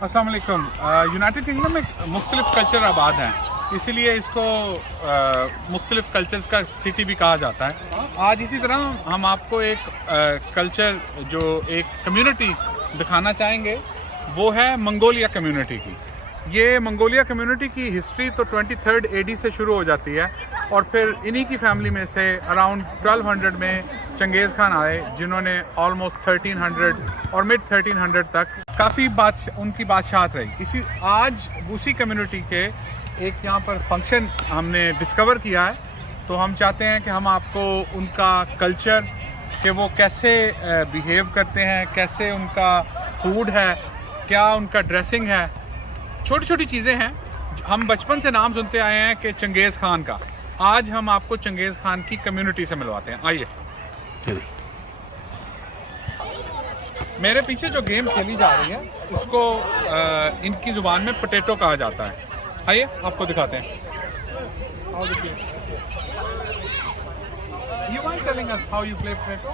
अस्सलाम वालेकुम। United kingdom में मुख्तलिफ कल्चर आबाद हैं, इसीलिए इसको मुख्तलिफ कल्चर्स का सिटी भी कहा जाता है। आज इसी तरह हम आपको एक कल्चर जो एक कम्युनिटी दिखाना चाहेंगे, वो है मंगोलिया कम्युनिटी की। ये मंगोलिया कम्युनिटी की हिस्ट्री तो 23rd AD से शुरू हो जाती है और फिर इन्हीं की फैमिली में से अराउंड 1200 में चंगेज़ खान आए, जिन्होंने ऑलमोस्ट 1300 और मिड 1300 तक काफ़ी उनकी बादशाहत रही। इसी आज उसी कम्युनिटी के एक यहाँ पर फंक्शन हमने डिस्कवर किया है, तो हम चाहते हैं कि हम आपको उनका कल्चर कि वो कैसे बिहेव करते हैं, कैसे उनका फूड है, क्या उनका ड्रेसिंग है, छोटी छोटी चीज़ें हैं। हम बचपन से नाम सुनते आए हैं कि चंगेज़ खान का। आज हम आपको चंगेज़ खान की कम्युनिटी से मिलवाते हैं, आइए। मेरे पीछे जो गेम खेली जा रही है उसको इनकी ज़ुबान में पोटैटो कहा जाता है। आइए आपको दिखाते हैं। You mind telling us how you play potato?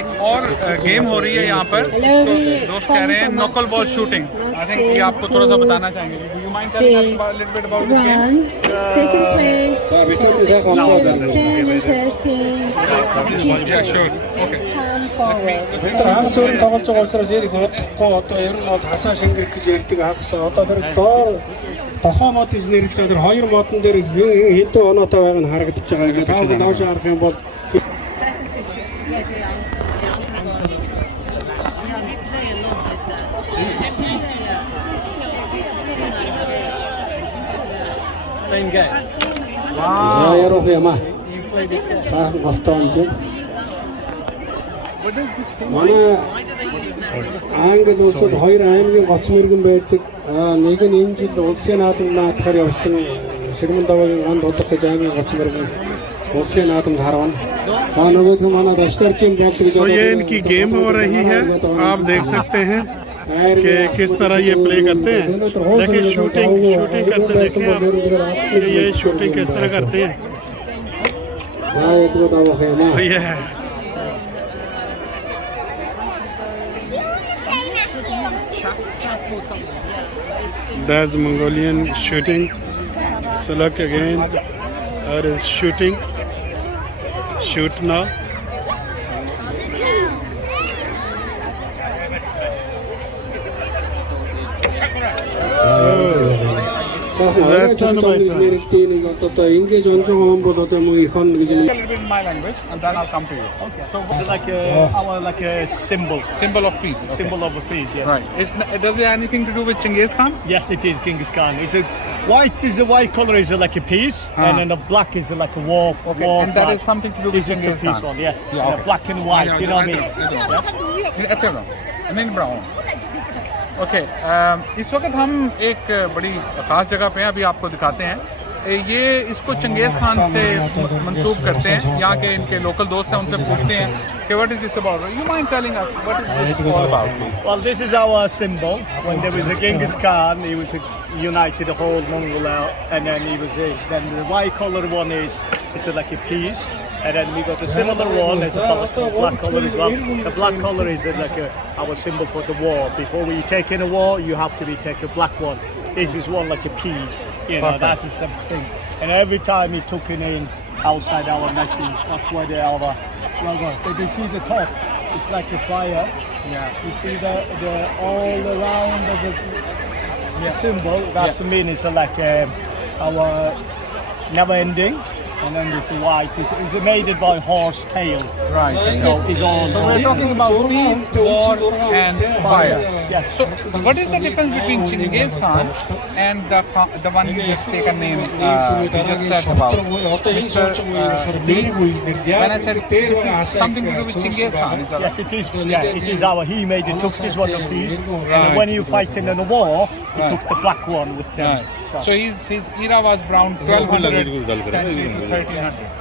एक और गेम हो रही है यहाँ पर, दोस्त कह रहे हैं नॉकल बॉल शूटिंग। आई थिंक ये आपको थोड़ा सा बताना चाहेंगे। You mind telling us a little bit about this game? Second place, Yeah, sure. Okay. 한국은 더겁적 올수록 제일 그렇고 또 이런 뭐 다사 생길 그 제일티가 학서 또 더 тохомот изнэрэлж чадвар хоёр модон дээр хинтээ оноотой байгаа нь харагдаж байгаа. Ингээд таавал доош харах юм бол Same game. за ярох яма. Саахан голтоон чинь. Манай Англи улсад хоёр аймгийн гоц мэргэн байдаг. Нэг нь энэ жил улсын наадамд наадахаар явсан Ширмэн даваагийн ганд удах гэж аймгийн гоц мэргэн улсын наадамд харвана. Нөгөөх нь манай Ростарчин байлг гэж तो ये इनकी गेम हो रही है, आप देख सकते हैं कि किस तरह ये प्ले करते हैं। लेकिन शूटिंग करते देखें आप कि ये शूटिंग किस तरह करते हैं। तो ये है that's Mongolian shooting. Select again. That is shooting. Shoot now. нэрэлтэй нэг одоо ингэж онжоо юм бол одоо мөн их он гэж A little bit in my language, and then I'll come to you. Okay. So It's like a symbol of peace. Okay. symbol of a peace. Yes. Right. Does it have anything to do with Chinggis Khan? Yes, it is Genghis Khan. It's a white color is like a peace, and then the black is like a war. Okay. War And that flag. is something to do with This is the Chinggis peace Khan. one. Yes. Yeah, okay. Black and white. You know what I mean? Okay, इस वक्त हम एक बड़ी ख़ास जगह पे हैं, अभी आपको दिखाते हैं। ये इसको चंगेज़ खान से मंसूब करते हैं। यहाँ के इनके लोकल दोस्त हैं, उनसे पूछते हैं कि what is this about. You mind telling us what is this all about? Well, this is our symbol. When there was a Genghis Khan, he was united the whole Mongolia, and then then the white color one is it's like a peace. And then we got a similar one, there's a black color as well. The black color is like our symbol for the war. Before we take in a war, you have to take a black one. This is one like a peace, you know, that is the thing. And every time he took it in outside our machines, that's where they are. But you see the top, it's like a fire. Yeah. You see the all around of the symbol, that's the meaning, it's like our never ending. And then this white is made by horse tail. Right. So it's all. So we're talking about peace, war, and fire. Yes. So what is the difference between Chinggis Khan and the one you just taken name? You just said about Mr. When I said something to do with Chinggis Khan. Yes, it is. Yeah, it is our. He made it. Took this one a piece. And when you fighting in a war, he took the black one with them. Right. So his era was around 1200 century to 1300.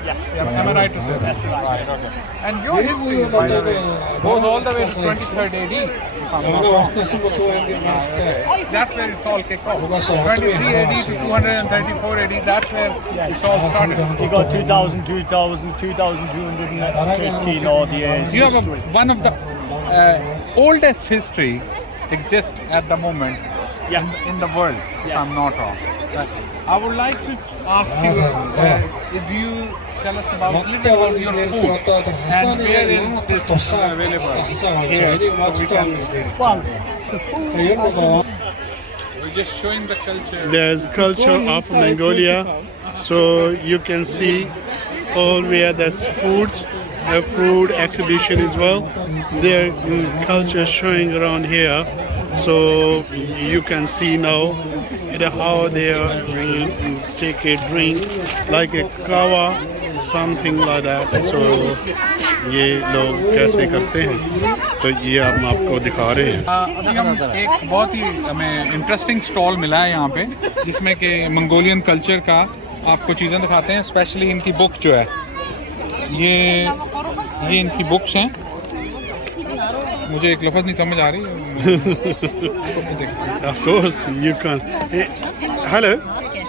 Yes. Am I right to say? That's right. Right. Okay. And your history, by the way, goes all the way to 23rd AD. That's where it's all kicked off. 23 AD to 234 AD. That's where it's all started. You got 2215 odd years. You have one of the oldest history exist at the moment Yes. in the world, if Yes. I'm not wrong. I would like to ask you if you tell us about little about your food and where is this available here. Well, the food. We're just showing the culture. There's culture of Mongolia, so you can see all where there's foods, a food exhibition as well. Their culture showing around here, so you can see now how they take a drink like a kawa, something like that. So ये लोग कैसे करते हैं, तो ये हम आपको दिखा रहे हैं. अभी हम एक बहुत ही हमें इंटरेस्टिंग स्टॉल मिला है यहाँ पे, जिसमें कि मंगोलियन कल्चर का आपको चीज़ें दिखाते हैं. स्पेशली इनकी बुक जो है, ये इनकी बुक्स हैं. मुझे एक लफ्ज़ नहीं समझ आ रही. Of course you can. Hello,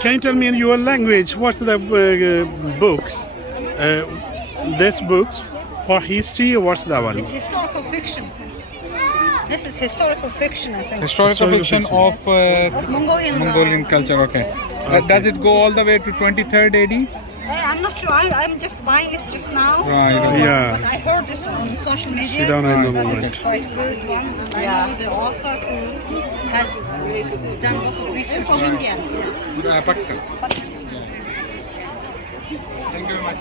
can you tell me in your language what's the books? This books for history, what's that one? It's historical fiction. This is historical fiction, I think. Historical fiction of Mongolian culture. Okay. Does it go all the way to 23rd AD? I'm not sure. I'm just buying it just now. Right. So, Yeah. I heard this on social media. Sit down in the that moment. This is quite a good one. I know the author who has done lots of research from India. Pakistan. Thank you very much.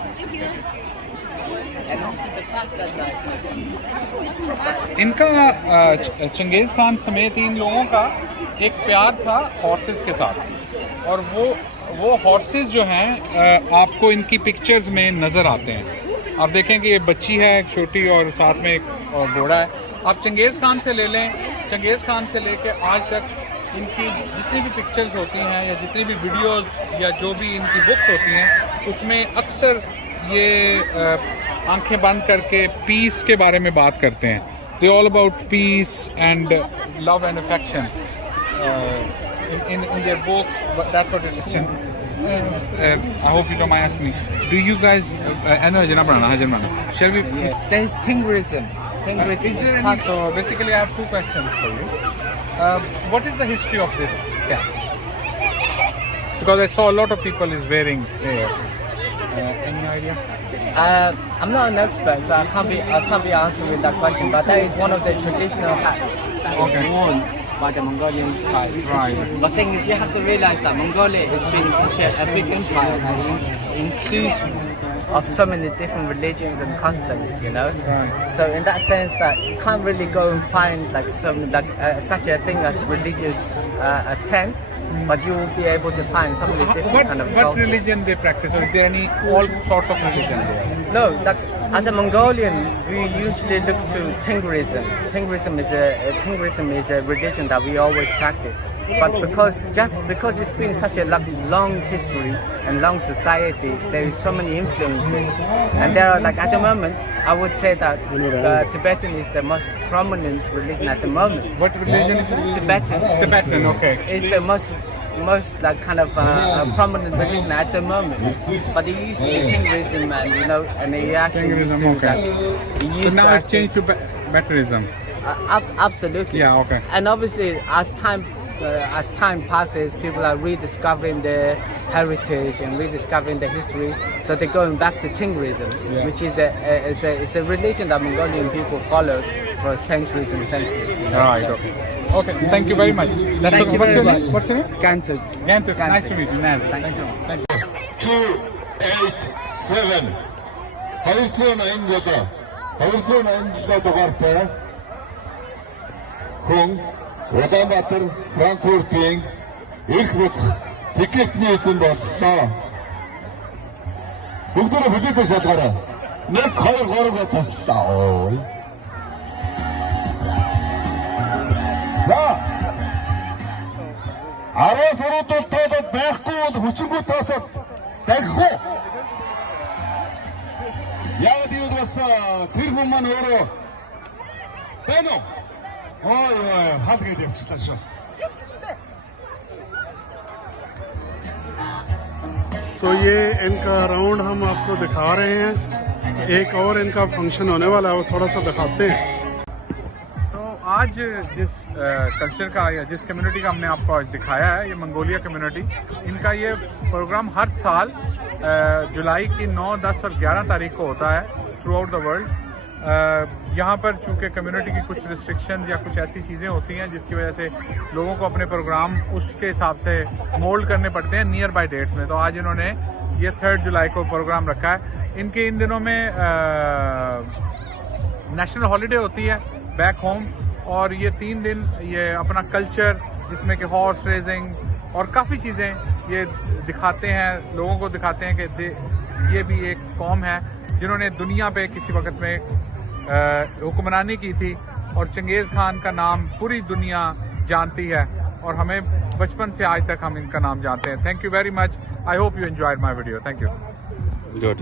इनका चंगेज़ खान समेत इन लोगों का एक प्यार था horses के साथ, और वो हॉर्सेस जो हैं आपको इनकी पिक्चर्स में नज़र आते हैं. आप देखें कि ये बच्ची है एक छोटी, और साथ में एक और घोड़ा है. आप चंगेज़ खान से ले लें, चंगेज़ खान से लेके आज तक इनकी जितनी भी पिक्चर्स होती हैं या जितनी भी वीडियोस या जो भी इनकी बुक्स होती हैं, उसमें अक्सर ये आंखें बंद करके पीस के बारे में बात करते हैं. They all about piece and love and affection in their books. That's what it is. I hope you don't mind asking me. Do you guys shall we? There's Tingrism. Is there any, so basically I have two questions for you. What is the history of this cap? Because I saw a lot of people is wearing here. Any idea? I'm not an expert, so I can't be answering that question. But that is one of the traditional hats that is worn by the Mongolian tribe. Right. But the thing is, you have to realize that Mongolia has been such a big empire and includes of so many different religions and customs, you know. Right. So in that sense, that you can't really go and find like such a thing as religious tent, but you will be able to find so many different kind of What cultures. religion they practice, or is there any all sorts of religion there? No, like as a Mongolian, we usually look to Tingrism. Tingrism is a religion that we always practice. But because it's been such a long history and long society, there is so many influences, and there are like at the moment, I would say that Tibetan is the most prominent religion at the moment. What religion is it? Tibetan. Tibetan, okay. Is the most like kind of prominent religion at the moment, but it used to be Tingrism, and and it actually used to okay. So now it's changed to Bacterism. Absolutely. Yeah, okay. And obviously, as time passes, people are rediscovering their heritage and rediscovering their history. So they're going back to Tingrism, which is a religion that Mongolian people followed for centuries and centuries. Right. Okay. Okay. Thank you very much. Thank you very much. What's your name? Gantuk. Gantuk. Nice to meet you. Naz. Thank you. Thank you. 287 289 дугаартай хүн Улаанбаатар Франкфуртын их буцах тикетний эзэн боллоо. Бүгдөө хүлээдэж шалгаарай. 1 2 3 таслаа. За 10 сургуулиудад байхгүй бол хүчингү тооцоод дахих уу? Яг юу бас тэр хүн маань өөрөө байна уу? Ой хал гэж явчихлаа шүү. तो ये इनका round हम आपको दिखा रहे हैं. एक और इनका फंक्शन होने वाला है, वो थोड़ा सा दिखाते हैं. तो आज जिस कल्चर का या जिस कम्युनिटी का हमने आपको आज दिखाया है, ये मंगोलिया कम्युनिटी, इनका ये प्रोग्राम हर साल जुलाई की 9, 10 और 11 तारीख को होता है थ्रू आउट द वर्ल्ड। यहाँ पर चूँकि कम्युनिटी की कुछ रिस्ट्रिक्शन या कुछ ऐसी चीज़ें होती हैं जिसकी वजह से लोगों को अपने प्रोग्राम उसके हिसाब से मोल्ड करने पड़ते हैं नियर बाय डेट्स में। तो आज इन्होंने ये 3 जुलाई को प्रोग्राम रखा है। इनके इन दिनों में नेशनल हॉलीडे होती है बैक होम, और ये 3 दिन ये अपना कल्चर जिसमें कि हॉर्स रेसिंग और काफ़ी चीज़ें ये दिखाते हैं, लोगों को दिखाते हैं कि ये भी एक कौम है जिन्होंने दुनिया पे किसी वक्त में हुक्मरानी की थी, और चंगेज़ खान का नाम पूरी दुनिया जानती है और हमें बचपन से आज तक हम इनका नाम जानते हैं। Thank you very much. I hope you enjoyed my video. Thank you. Good.